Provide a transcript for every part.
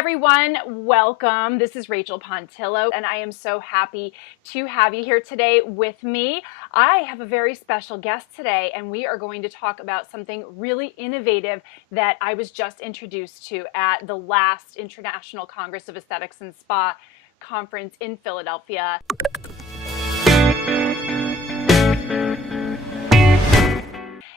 everyone, welcome. This is Rachel Pontillo, and I am so happy to have you here today with me. I have a very special guest today, and we are going to talk about something really innovative that I was just introduced to at the last International Congress of Aesthetics and Spa conference in Philadelphia.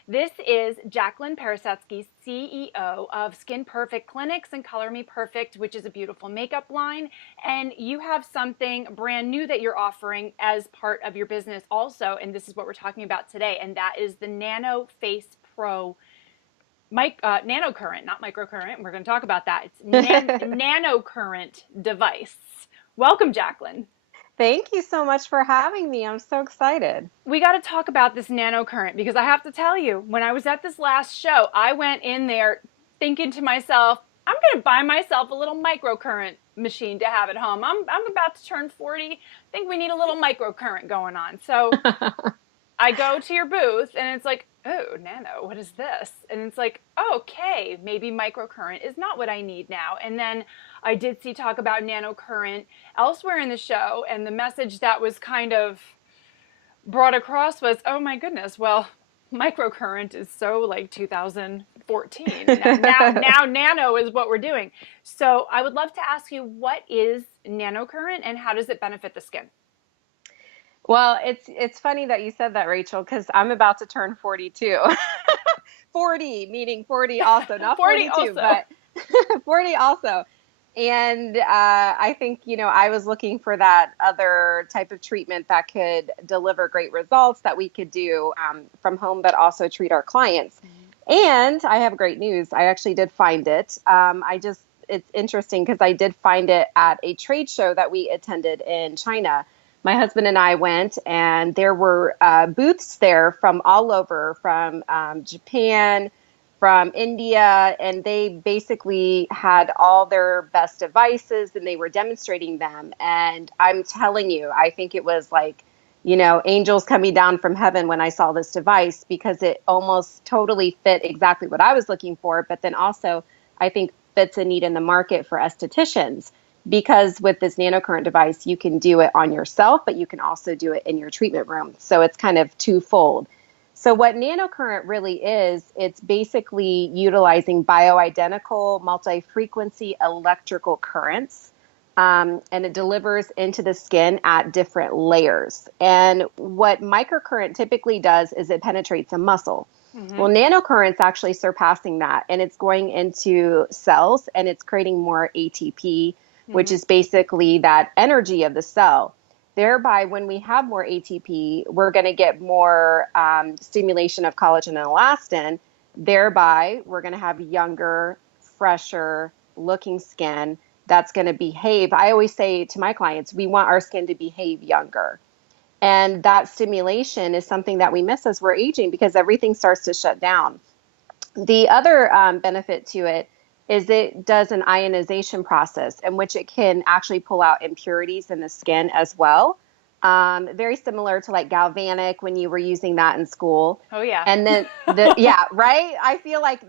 This is Jaclyn Peresetsky, CEO of Skin Perfect Clinics and Colore Me Perfect, which is a beautiful makeup line. And you have something brand new that you're offering as part of your business also, and this is what we're talking about today, and that is the NanoFace Pro Nanocurrent, not Microcurrent. We're going to talk about that. It's Nanocurrent device. Welcome, Jaclyn. Thank you so much for having me. I'm so excited. We got to talk about this Nanocurrent because I have to tell you, when I was at this last show, I went in there thinking to myself, I'm going to buy myself a little microcurrent machine to have at home. I'm about to turn 40. I think we need a little microcurrent going on. So I go to your booth and it's like, oh, nano, what is this? And it's like, oh, okay, maybe microcurrent is not what I need now. And then I did see talk about nanocurrent elsewhere in the show, and the message that was kind of brought across was, oh my goodness, well, microcurrent is so like 2014. Now nano is what we're doing. So I would love to ask you, what is nanocurrent and how does it benefit the skin? Well, it's funny that you said that, Rachel, because I'm about to turn 42. 40, meaning 40 also, not 40 42, also. but 40 also. And I think, I was looking for that other type of treatment that could deliver great results that we could do from home, but also treat our clients. Mm-hmm. And I have great news. I actually did find it. It's interesting because I did find it at a trade show that we attended in China. My husband and I went, and there were booths there from all over, from Japan, from India, and they basically had all their best devices, and they were demonstrating them. And I'm telling you, I think it was like, angels coming down from heaven when I saw this device, because it almost totally fit exactly what I was looking for, but then also I think fits a need in the market for estheticians. Because with this nanocurrent device, you can do it on yourself, but you can also do it in your treatment room. So it's kind of twofold. So what nanocurrent really is, it's basically utilizing bioidentical multi-frequency electrical currents, and it delivers into the skin at different layers. And what microcurrent typically does is it penetrates a muscle. Mm-hmm. Well, nanocurrent's actually surpassing that, and it's going into cells, and it's creating more ATP, which is basically that energy of the cell. Thereby, when we have more ATP, we're going to get more stimulation of collagen and elastin. Thereby, we're going to have younger, fresher looking skin that's going to behave. I always say to my clients, we want our skin to behave younger. And that stimulation is something that we miss as we're aging because everything starts to shut down. The other benefit to it is it does an ionization process in which it can actually pull out impurities in the skin as well. Very similar to like galvanic when you were using that in school. Oh, yeah. And then, right? I feel like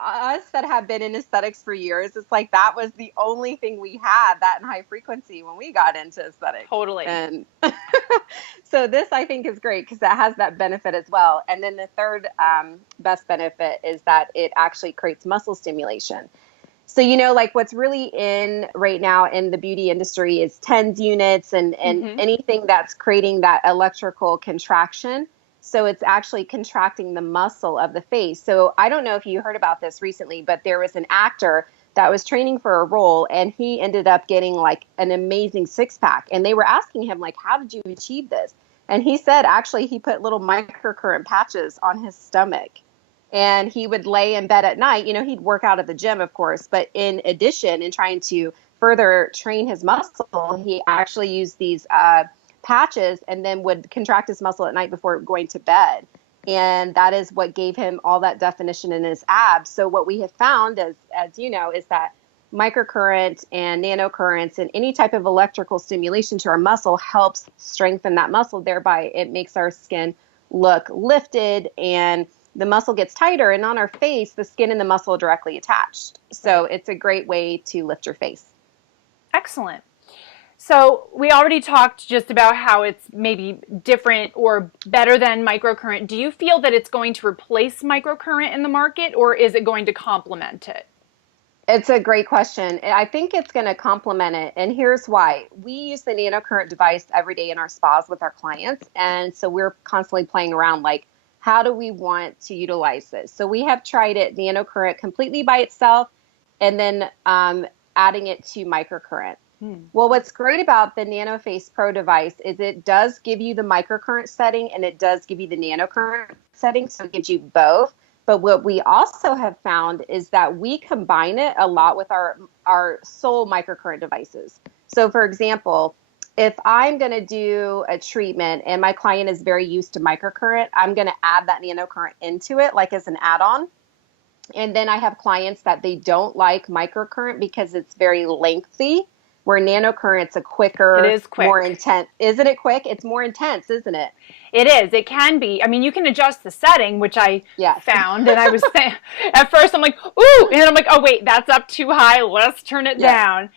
us that have been in aesthetics for years, it's like that was the only thing we had, that in high frequency, when we got into aesthetics. Totally. And so this, I think, is great because that has that benefit as well. And then the third best benefit is that it actually creates muscle stimulation. So, like what's really in right now in the beauty industry is TENS units and anything that's creating that electrical contraction. So it's actually contracting the muscle of the face. So I don't know if you heard about this recently, but there was an actor that was training for a role, and he ended up getting like an amazing six-pack. And they were asking him, like, how did you achieve this? And he said, actually, he put little microcurrent patches on his stomach. And he would lay in bed at night, he'd work out at the gym, of course, but in addition, in trying to further train his muscle, he actually used these patches and then would contract his muscle at night before going to bed. And that is what gave him all that definition in his abs. So what we have found, as you know, is that microcurrent and nanocurrents and any type of electrical stimulation to our muscle helps strengthen that muscle. Thereby, it makes our skin look lifted and the muscle gets tighter, and on our face, the skin and the muscle are directly attached. So it's a great way to lift your face. Excellent. So we already talked just about how it's maybe different or better than microcurrent. Do you feel that it's going to replace microcurrent in the market, or is it going to complement it? It's a great question. I think it's going to complement it. And here's why. We use the Nanocurrent device every day in our spas with our clients. And so we're constantly playing around like, how do we want to utilize this? So we have tried it Nanocurrent completely by itself and then adding it to microcurrent. Well, what's great about the NanoFace Pro device is it does give you the microcurrent setting and it does give you the nanocurrent setting. So it gives you both. But what we also have found is that we combine it a lot with our sole microcurrent devices. So for example, if I'm going to do a treatment and my client is very used to microcurrent, I'm going to add that nanocurrent into it like as an add-on. And then I have clients that they don't like microcurrent because it's very lengthy, where nanocurrent's a quicker, it is quick. More intense. Isn't it quick? It's more intense, isn't it? It is. It can be. I mean, you can adjust the setting, which I found, and I was saying, at first I'm like, ooh, and then I'm like, oh wait, that's up too high. Let's turn it down.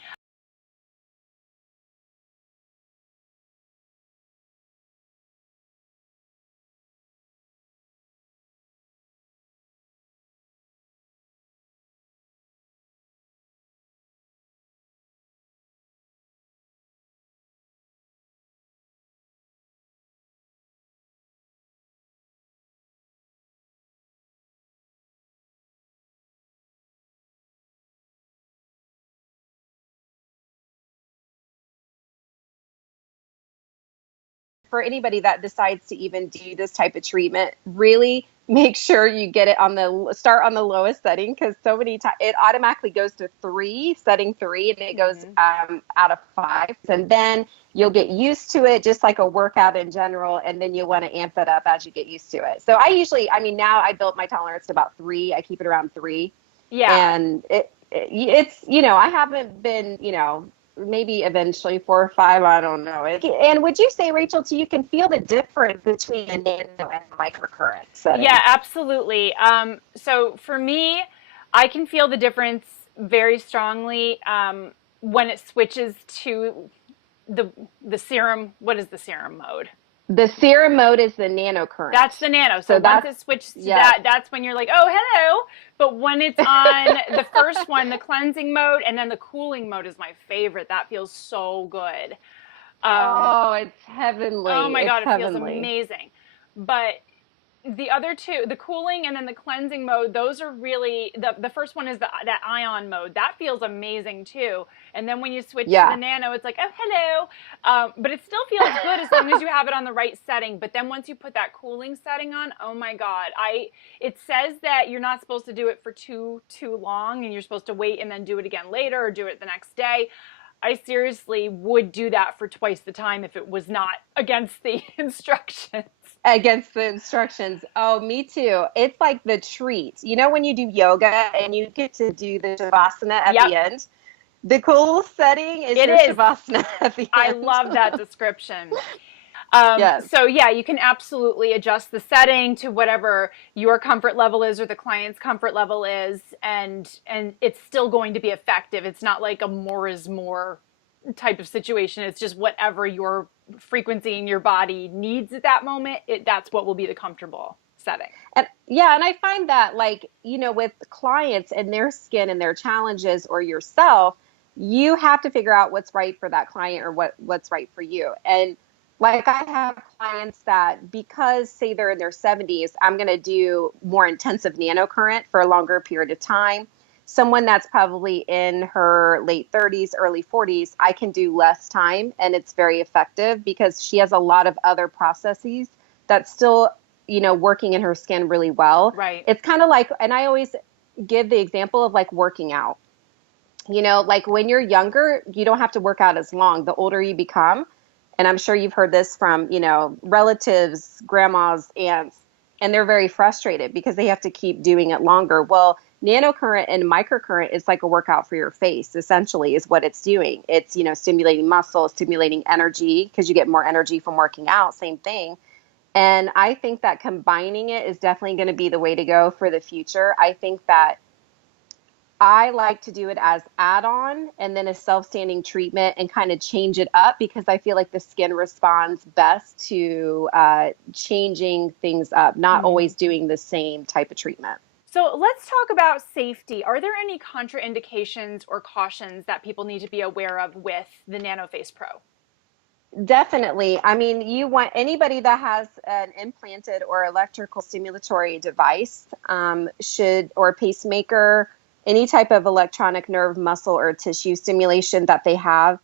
For anybody that decides to even do this type of treatment, really make sure you get it start on the lowest setting, because so many times it automatically goes to setting 3, and it goes out of 5. And then you'll get used to it, just like a workout in general. And then you'll want to amp it up as you get used to it. So now I built my tolerance to about 3. I keep it around 3. Yeah. And it's, I haven't been, maybe eventually 4 or 5, I don't know. And would you say, Rachel, too, you can feel the difference between a nano and microcurrent setting? Yeah, absolutely. So for me, I can feel the difference very strongly when it switches to the serum. What is the serum mode? The serum mode is the nanocurrent. That's the nano. So once it switches to that's when you're like, oh, hello. But when it's on the first one, the cleansing mode, and then the cooling mode is my favorite. That feels so good. It's heavenly. Oh my God, it feels amazing. But the other two, the cooling and then the cleansing mode, those are really, the first one is that ion mode. That feels amazing too. And then when you switch to the nano, it's like, oh, hello. But it still feels good as long as you have it on the right setting. But then once you put that cooling setting on, oh my God, it says that you're not supposed to do it for too long, and you're supposed to wait and then do it again later or do it the next day. I seriously would do that for twice the time if it was not against the instructions. Against the instructions. Oh, me too. It's like the treat. When you do yoga and you get to do the Shavasana at the end? The cool setting is Shavasana at the end. I love that description. Yes. So yeah, you can absolutely adjust the setting to whatever your comfort level is or the client's comfort level is, and it's still going to be effective. It's not like a more is more type of situation. It's just whatever your frequency in your body needs at that moment. That's what will be the comfortable setting. And I find that with clients and their skin and their challenges, or yourself, you have to figure out what's right for that client or what's right for you. And I have clients that, because say they're in their 70s, I'm going to do more intensive nanocurrent for a longer period of time. Someone that's probably in her late 30s, early 40s, I can do less time, and it's very effective because she has a lot of other processes that's still, working in her skin really well. Right. It's kind of like, and I always give the example of working out. When you're younger, you don't have to work out as long. The older you become, and I'm sure you've heard this from, relatives, grandmas, aunts, and they're very frustrated because they have to keep doing it longer. Well, nanocurrent and microcurrent is like a workout for your face, essentially, is what it's doing. It's, stimulating muscle, stimulating energy, because you get more energy from working out, same thing. And I think that combining it is definitely going to be the way to go for the future. I think that I like to do it as add-on and then a self-standing treatment and kind of change it up because I feel like the skin responds best to changing things up, not always doing the same type of treatment. So let's talk about safety. Are there any contraindications or cautions that people need to be aware of with the NanoFace Pro? Definitely. I mean, you want anybody that has an implanted or electrical stimulatory device should, or pacemaker, any type of electronic nerve, muscle, or tissue stimulation that they have,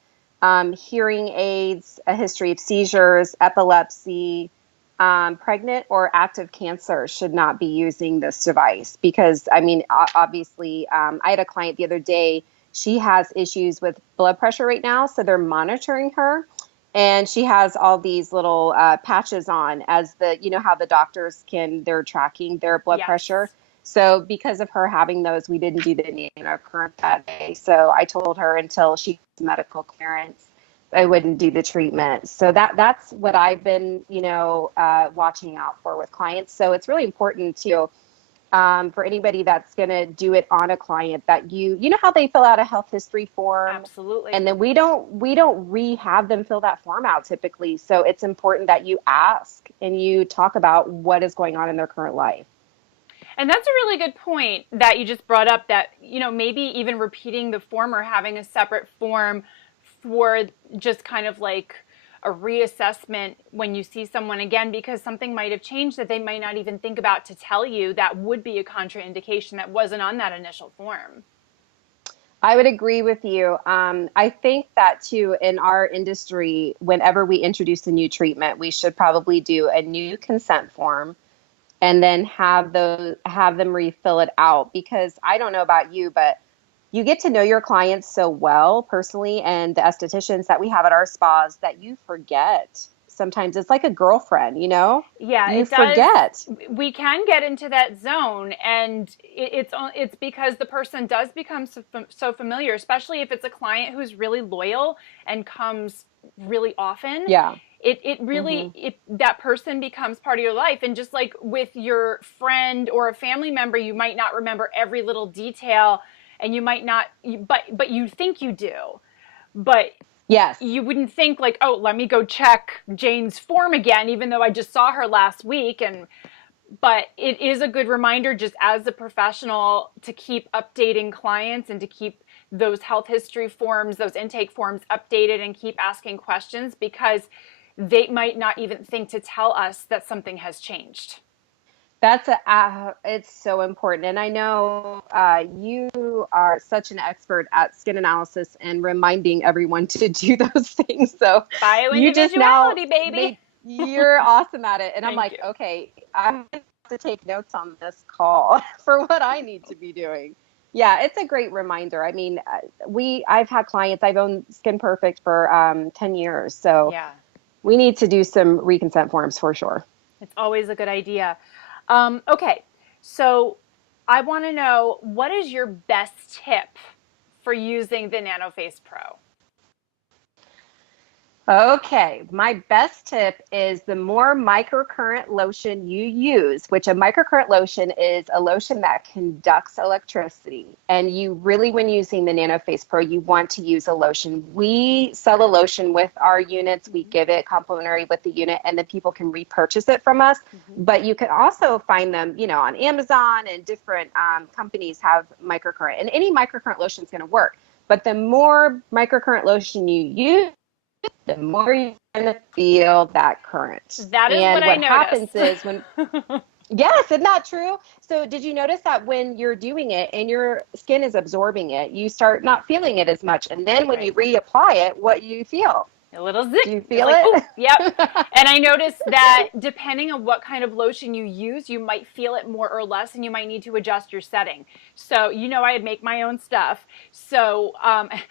hearing aids, a history of seizures, epilepsy, pregnant or active cancer should not be using this device because, I mean, obviously, I had a client the other day. She has issues with blood pressure right now, so they're monitoring her. And she has all these little patches on as you know how the doctors they're tracking their blood Yes. pressure. So because of her having those, we didn't do the nanocurrent that day. So I told her until she gets medical clearance, I wouldn't do the treatment. So that's what I've been, watching out for with clients. So it's really important to for anybody that's going to do it on a client that you know how they fill out a health history form. Absolutely. And then we don't rehab them fill that form out typically. So it's important that you ask and you talk about what is going on in their current life. And that's a really good point that you just brought up, that, maybe even repeating the form or having a separate form for just kind of like a reassessment when you see someone again, because something might have changed that they might not even think about to tell you that would be a contraindication that wasn't on that initial form. I would agree with you. I think that too, in our industry, whenever we introduce a new treatment, we should probably do a new consent form and then have them refill it out, because I don't know about you, but you get to know your clients so well personally, and the estheticians that we have at our spas, that you forget. Sometimes it's like a girlfriend, Yeah, you it does. forget. We can get into that zone, and it's because the person does become so familiar, especially if it's a client who's really loyal and comes really often. Yeah. It really, that person becomes part of your life. And just like with your friend or a family member, you might not remember every little detail, and you might not, but you think you do. But Yes. you wouldn't think like, oh, let me go check Jane's form again, even though I just saw her last week. But it is a good reminder, just as a professional, to keep updating clients and to keep those health history forms, those intake forms updated, and keep asking questions, because they might not even think to tell us that something has changed. It's so important. And I know you are such an expert at skin analysis and reminding everyone to do those things. So you just now Bioindividuality, baby. you're awesome at it. And I'm Thank like, you. okay, I'm going to have to take notes on this call for what I need to be doing. Yeah, it's a great reminder. I mean, I've had clients, I've owned Skin Perfect for 10 years. So Yeah, we need to do some reconsent forms for sure. it's always a good idea. Okay, so I want to know, what is your best tip for using the NanoFace Pro? Okay, my best tip is the more microcurrent lotion you use, which a microcurrent lotion is a lotion that conducts electricity. And you really, when using the NanoFace Pro, you want to use a lotion. We sell a lotion with our units. We give it complimentary with the unit, and then people can repurchase it from us. But you can also find them, on Amazon, and different companies have microcurrent. And any microcurrent lotion is going to work. But the more microcurrent lotion you use, the more you're going to feel that current. That is and what I happens noticed. is when, yes, isn't that true? So did you notice that when you're doing it and your skin is absorbing it, you start not feeling it as much. And then when you reapply it, what you feel? A little zip. Do you feel like, it? oh, yep. And I noticed that depending on what kind of lotion you use, you might feel it more or less, and you might need to adjust your setting. So, I make my own stuff. So I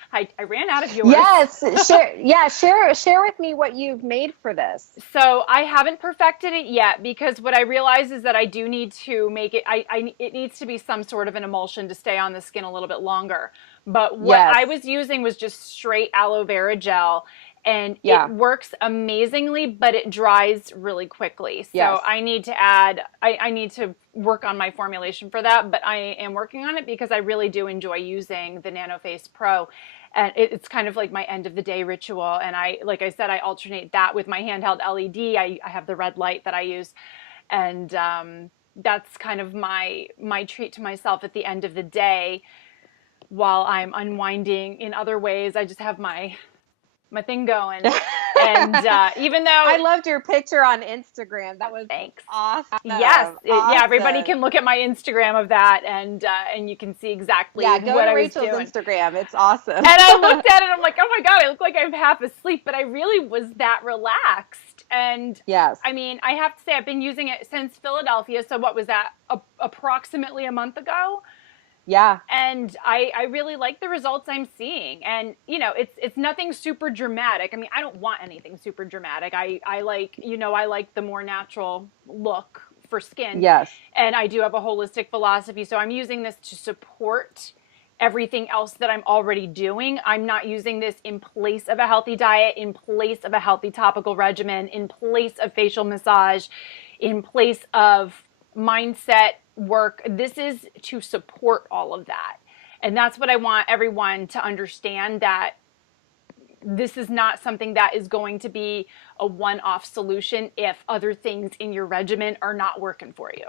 ran out of yours. Yes. Share with me what you've made for this. So I haven't perfected it yet, because what I realize is that I do need to make it, it needs to be some sort of an emulsion to stay on the skin a little bit longer. But what I was using was just straight aloe vera gel. and it Yeah. works amazingly, but it dries really quickly. So Yes. I need to I need to work on my formulation for that, but I am working on it because I really do enjoy using the NanoFace Pro. And it's kind of like my end of the day ritual. And like I said, I alternate that with my handheld LED. I have the red light that I use. And that's kind of my treat to myself at the end of the day while I'm unwinding in other ways. I just have my thing going. And even though I loved your picture on Instagram. That was thanks. awesome. Yes, yeah, everybody Awesome. can look at my Instagram of that, and you can see exactly Yeah, go what to I was Rachel's doing. Instagram. It's awesome. And I looked at it, I'm like, oh my God, I look like I'm half asleep, but I really was that relaxed. And Yes. I mean, I have to say, I've been using it since Philadelphia. So what was that? Approximately a month ago. Yeah. And I really like the results I'm seeing. And, you know, it's nothing super dramatic. I mean, I don't want anything super dramatic. I like, you know, I like the more natural look for skin. Yes. And I do have a holistic philosophy. So I'm using this to support everything else that I'm already doing. I'm not using this in place of a healthy diet, in place of a healthy topical regimen, in place of facial massage, in place of mindset work. This is to support all of that. And that's what I want everyone to understand, that this is not something that is going to be a one-off solution if other things in your regimen are not working for you.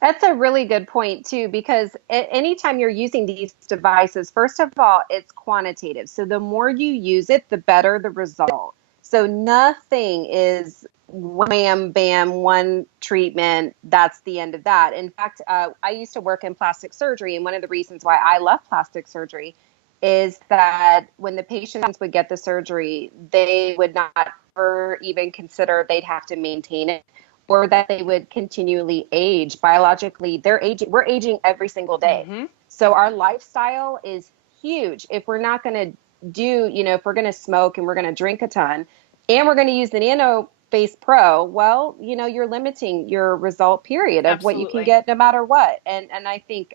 That's a really good point too, because anytime you're using these devices, first of all, it's quantitative. So the more you use it, the better the result. So nothing is wham, bam, one treatment, that's the end of that. In fact, I used to work in plastic surgery, and one of the reasons why I left plastic surgery is that when the patients would get the surgery, they would not ever even consider they'd have to maintain it, or that they would continually age. Biologically, we're aging every single day. Mm-hmm. So our lifestyle is huge. If we're not going to if we're going to smoke and we're going to drink a ton and we're going to use the NanoFace Pro, well, you're limiting your result period of what you can Absolutely. get no matter what. And I think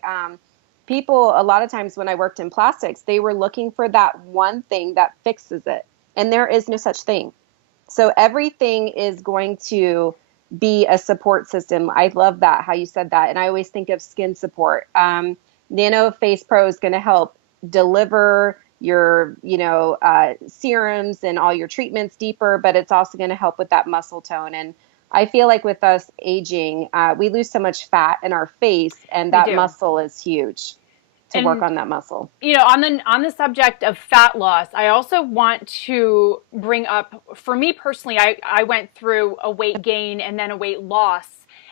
people, a lot of times when I worked in plastics, they were looking for that one thing that fixes it. And there is no such thing. So everything is going to be a support system. I love that, how you said that. And I always think of skin support. NanoFace Pro is going to help deliver your, serums and all your treatments deeper, but it's also going to help with that muscle tone. And I feel like with us aging, we lose so much fat in our face, and We that do. muscle is huge to work on that muscle. On the subject of fat loss, I also want to bring up, for me personally, I went through a weight gain and then a weight loss.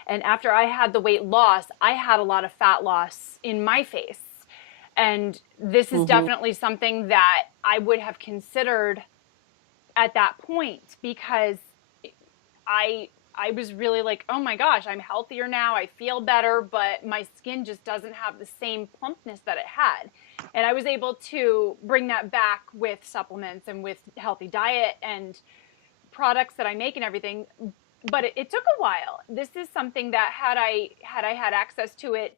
And after I had the weight loss, I had a lot of fat loss in my face. And this is definitely something that I would have considered at that point, because I was really like, oh my gosh, I'm healthier now. I feel better, but my skin just doesn't have the same plumpness that it had. And I was able to bring that back with supplements and with healthy diet and products that I make and everything. But it took a while. This is something that had I had access to it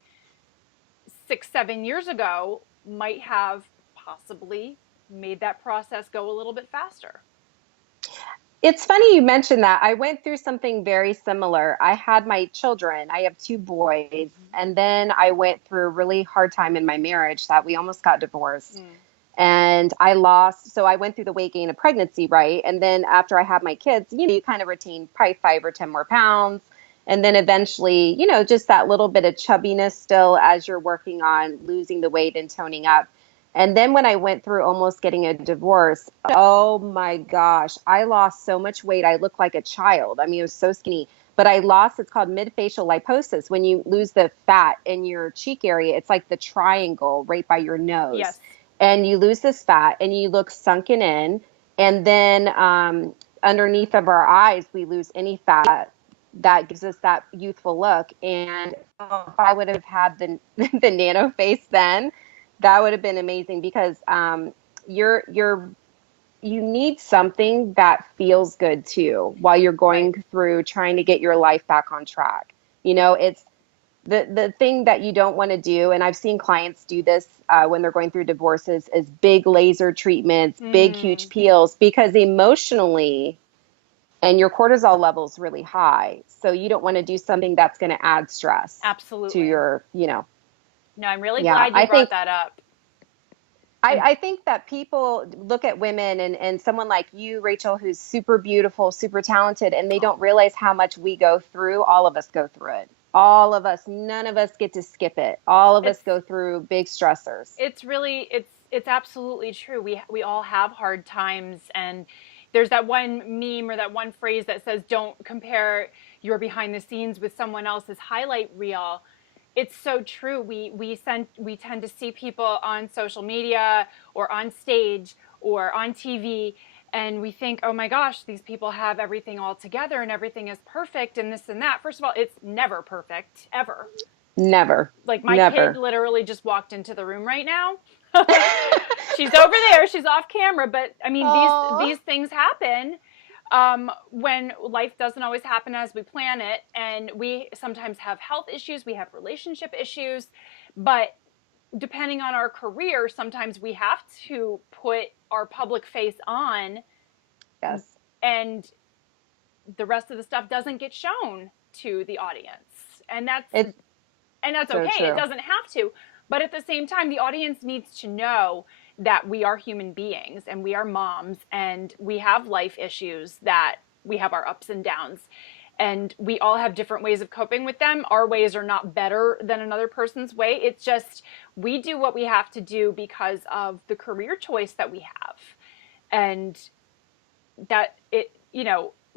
6-7 years ago, might have possibly made that process go a little bit faster. It's funny you mentioned that. I went through something very similar. I had my children. I have 2 boys. And then I went through a really hard time in my marriage that we almost got divorced. And so I went through the weight gain of pregnancy, right? And then after I had my kids, you kind of retain probably 5 or 10 more pounds. And then eventually, just that little bit of chubbiness still as you're working on losing the weight and toning up. And then when I went through almost getting a divorce, oh my gosh, I lost so much weight. I looked like a child. I mean, it was so skinny. But it's called midfacial liposis. When you lose the fat in your cheek area, it's like the triangle right by your nose. Yes. And you lose this fat and you look sunken in. And then underneath of our eyes, we lose any fat that gives us that youthful look. And if I would have had the NanoFace then, that would have been amazing, because you need something that feels good too while you're going through trying to get your life back on track. It's The thing that you don't want to do, and I've seen clients do this when they're going through divorces, is big laser treatments, big, huge Mm, peels, because emotionally, and your cortisol level's really high. So you don't want to do something that's going to add stress to absolutely. your, you know, No, I'm really yeah, glad you brought that up. And I think that people look at women and someone like you, Rachel, who's super beautiful, super talented, and they don't realize how much we go through. All of us go through it. All of us, none of us get to skip it. All of us it's go through big stressors. really it's absolutely true. We all have hard times, and there's that one meme or that one phrase that says don't compare your behind the scenes with someone else's highlight reel. It's so true. We tend to see people on social media or on stage or on TV, and we think, oh my gosh, these people have everything all together and everything is perfect and this and that. First of all, it's never perfect ever. Never, Like my kid never. literally just walked into the room right now. She's over there. She's off camera, but I mean Oh, these things happen when life doesn't always happen as we plan it, and we sometimes have health issues, we have relationship issues, but depending on our career, sometimes we have to put our public face on, yes. and the rest of the stuff doesn't get shown to the audience, It's and that's so okay. It true. doesn't have to. But at the same time, the audience needs to know that we are human beings and we are moms and we have life issues, that we have our ups and downs. And we all have different ways of coping with them. Our ways are not better than another person's way. It's just we do what we have to do because of the career choice that we have. And that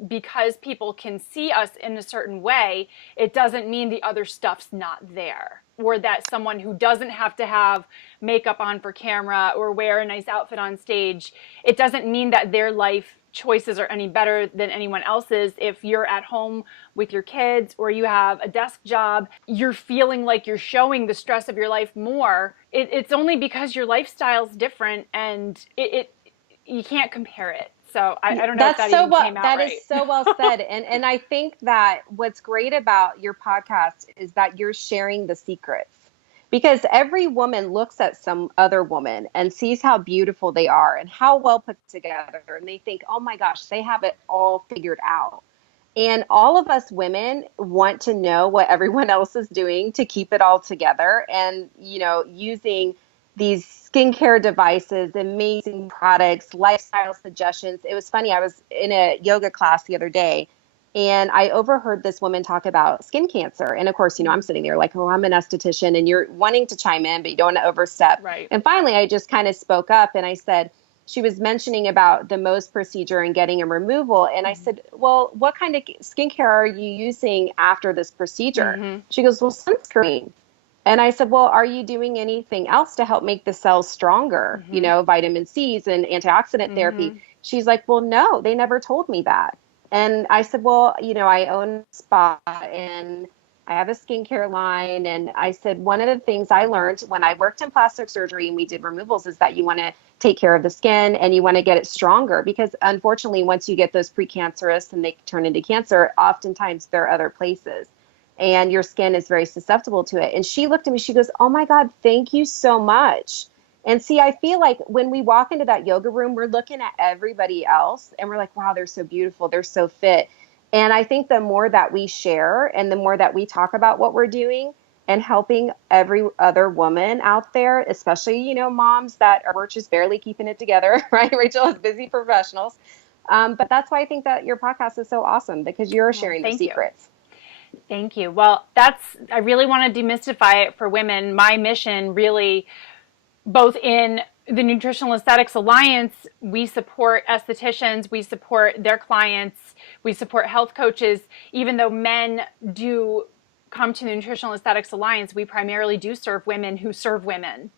because people can see us in a certain way, it doesn't mean the other stuff's not there, or that someone who doesn't have to have makeup on for camera or wear a nice outfit on stage, it doesn't mean that their life choices are any better than anyone else's. If you're at home with your kids or you have a desk job, you're feeling like you're showing the stress of your life more. It's only because your lifestyle's different, and you can't compare it. So I don't know if That's that so even well, came out that is right. so well said. And I think that what's great about your podcast is that you're sharing the secrets. Because every woman looks at some other woman and sees how beautiful they are and how well put together, and they think, "Oh my gosh, they have it all figured out." And all of us women want to know what everyone else is doing to keep it all together, and, using these skincare devices, amazing products, lifestyle suggestions. It was funny. I was in a yoga class the other day, and I overheard this woman talk about skin cancer. And of course, I'm sitting there like, oh, I'm an esthetician, and you're wanting to chime in, but you don't want to overstep. Right. And finally, I just kind of spoke up and I said, she was mentioning about the Mohs procedure and getting a removal. And I said, well, what kind of skincare are you using after this procedure? Mm-hmm. She goes, well, sunscreen. And I said, well, are you doing anything else to help make the cells stronger? Mm-hmm. Vitamin C's and antioxidant therapy. Mm-hmm. She's like, well, no, they never told me that. And I said, well, I own a spa and I have a skincare line. And I said, one of the things I learned when I worked in plastic surgery and we did removals is that you want to take care of the skin and you want to get it stronger, because unfortunately, once you get those precancerous and they turn into cancer, oftentimes there are other places and your skin is very susceptible to it. And she looked at me, she goes, oh my God, thank you so much. And see, I feel like when we walk into that yoga room, we're looking at everybody else and we're like, wow, they're so beautiful. They're so fit. And I think the more that we share and the more that we talk about what we're doing and helping every other woman out there, especially, moms that are just barely keeping it together, right? Rachel is busy professionals. But that's why I think that your podcast is so awesome, because you're Well, sharing the thank you. secrets. Thank you. Well, I really want to demystify it for women. My mission really, both in the Nutritional Aesthetics Alliance, we support estheticians, we support their clients, we support health coaches. Even though men do come to the Nutritional Aesthetics Alliance, we primarily do serve women who serve women.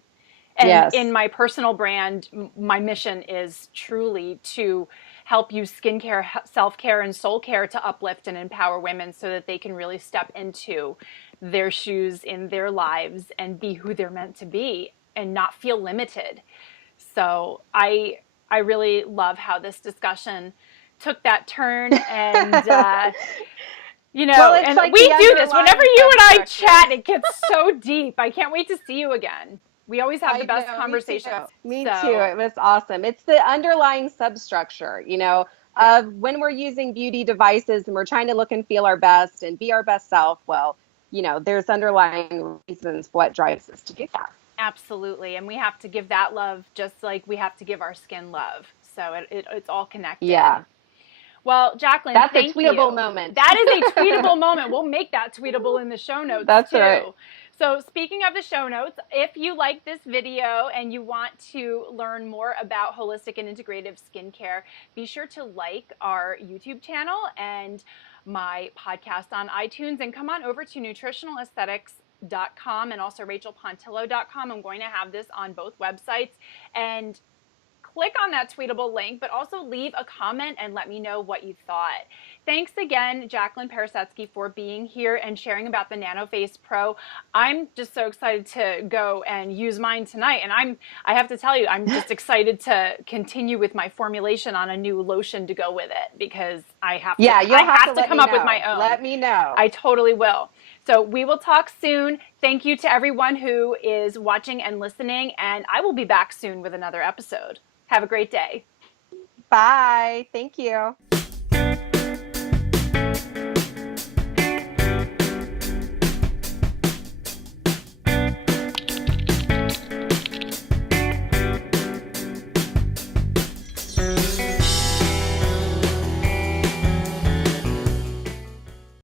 And Yes. in my personal brand, my mission is truly to help use skincare, self-care, and soul care to uplift and empower women so that they can really step into their shoes in their lives and be who they're meant to be and not feel limited. So I really love how this discussion took that turn, and You know, Well, it's and like we the do this. Whenever underlying you and I substructure. chat, it gets so deep. I can't wait to see you again. We always have the best conversations. Me too. So, It was awesome. It's the underlying substructure, yeah, of when we're using beauty devices and we're trying to look and feel our best and be our best self. Well, there's underlying reasons what drives us to do that. absolutely. And we have to give that love just like we have to give our skin love. So it's all connected. Yeah. Well, Jaclyn, That's a thank tweetable you. moment. That is a tweetable moment. We'll make that tweetable in the show notes That's right. too. So speaking of the show notes, if you like this video and you want to learn more about holistic and integrative skincare, be sure to like our YouTube channel and my podcast on iTunes, and come on over to nutritionalaesthetics.com and also rachelpontillo.com. I'm going to have this on both websites, and click on that tweetable link, but also leave a comment and let me know what you thought. Thanks again, Jaclyn Peresetsky, for being here and sharing about the NanoFace Pro. I'm just so excited to go and use mine tonight. And I have to tell you, I'm just excited to continue with my formulation on a new lotion to go with it, because I have to, Yeah, you'll have to come up with my own. Let me know. I totally will. So we will talk soon. Thank you to everyone who is watching and listening, and I will be back soon with another episode. Have a great day. Bye. Thank you.